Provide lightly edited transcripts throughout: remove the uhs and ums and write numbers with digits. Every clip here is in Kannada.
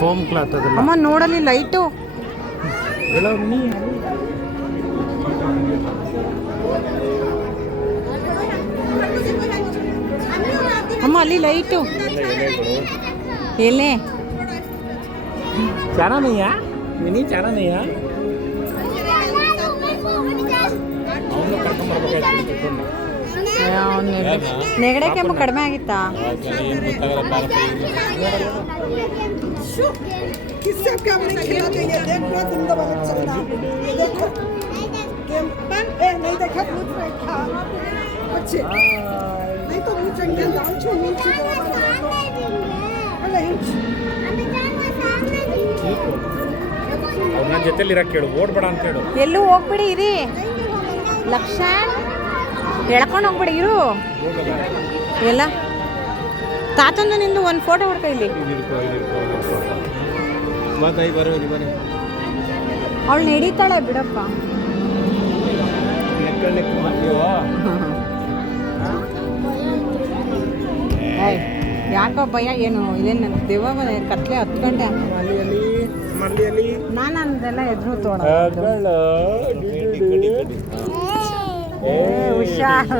ಫೋಮ್ ಕ್ಲಾತ್ ಅದಲ್ಲ. ಅಮ್ಮ ನೋಡಲಿ ಲೈಟು. ಅಮ್ಮ ಅಲ್ಲಿ ಲೈಟು ಎಲೆ ಚೆನ್ನಾನಯ್ಯ ಮಿನಿ ಚೆನ್ನಾನಯ್ಯ. ನೆಗಡೆ ಕೆಮ್ಮು ಕಡಿಮೆ ಆಗಿತ್ತಾ? ನನ್ನ ಜೊತೆಲಿ ಇರಕ್ಕೆ ಹೇಳು, ಓಡ್ಬೇಡ ಅಂತ ಹೇಳು. ಎಲ್ಲೂ ಹೋಗ್ಬಿಡಿ ಇರಿ ಲಕ್ಷ ಎಳ್ಕೊಂಡು ಹೋಗ್ಬಿಡಿ ಇರು. ಎಲ್ಲ ತಾತಂದು ನಿಂದು ಒಂದು ಫೋಟೋ ಹೊಡ್ಕ ಇಲ್ಲಿ. ಅವಳು ನಡೀತಾಳೆ ಬಿಡಪ್ಪ. ಯಾಕೋ ಭಯ ಏನು ಇದೇನು ನನ್ನ ದೆವ್ವ ಕತ್ಲೆ ಹತ್ಕೊಂಡೆ. ನಾನು ಅಂದೆಲ್ಲ ಎದುರು ತೋಣ ಹುಷಾರ್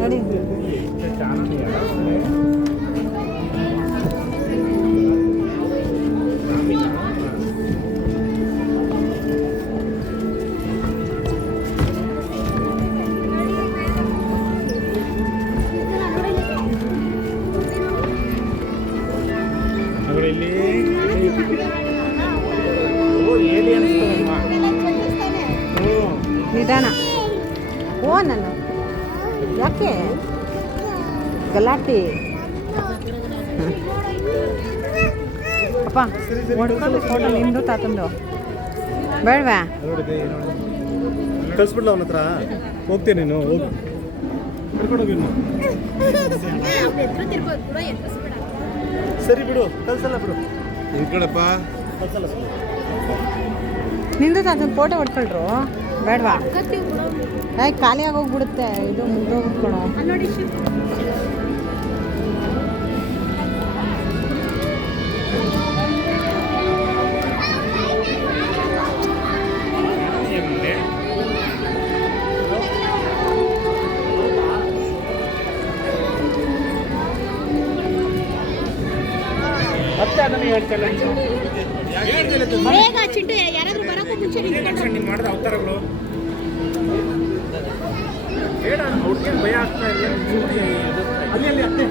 ನೋಡಿ. ನಿಧಾನ. ಓ ನಾನು ಯಾಕೆ ಗಲಾಟೆ ಅಪ್ಪ ಹೊಡ್ಕೊಂಡು ಫೋಟೋ ನಿಂದು ತಾತಂದು ಬೇಡವಾ? ಕಳ್ಸ್ಬಿಡ್ಲ ಅವನ ಹತ್ರ. ಹೋಗ್ತೀನಿ ನೀನು ಹೋಗು. ಸರಿ ಬಿಡು, ಕಳ್ಸಲ್ಲ ಬಿಡು. ಇಟ್ಕೊಳಪ್ಪ, ಕಳ್ಸಲ್ಲ. ನಿಂದು ತಾತನ ಫೋಟೋ ಹೊಡ್ಕೊಳ್ರು ಬೇಡವಾ? ಖಾಲಿ ಆಗೋಗ್ಬಿಡುತ್ತೆ ಇದು ಮುಗ್ದೋಗ್ಬಿಟ್ಕೊಳೋ. ಮತ್ತೆ ಅದನ್ನು ಹೇಳ್ತಲ್ಲ ಚಿಂಟು ಯಾರಾದ್ರೂ ಬರೋಕ್ಕೂ ಮುಂಚೆ ಮಾಡಿದ ಅವತಾರಗಳು ಬೇಡ. ಅವ್ರಿಗೆ ಭಯ ಆಗ್ತಾ ಇಲ್ಲ. ಅಲ್ಲಿ ಅತ್ತೆ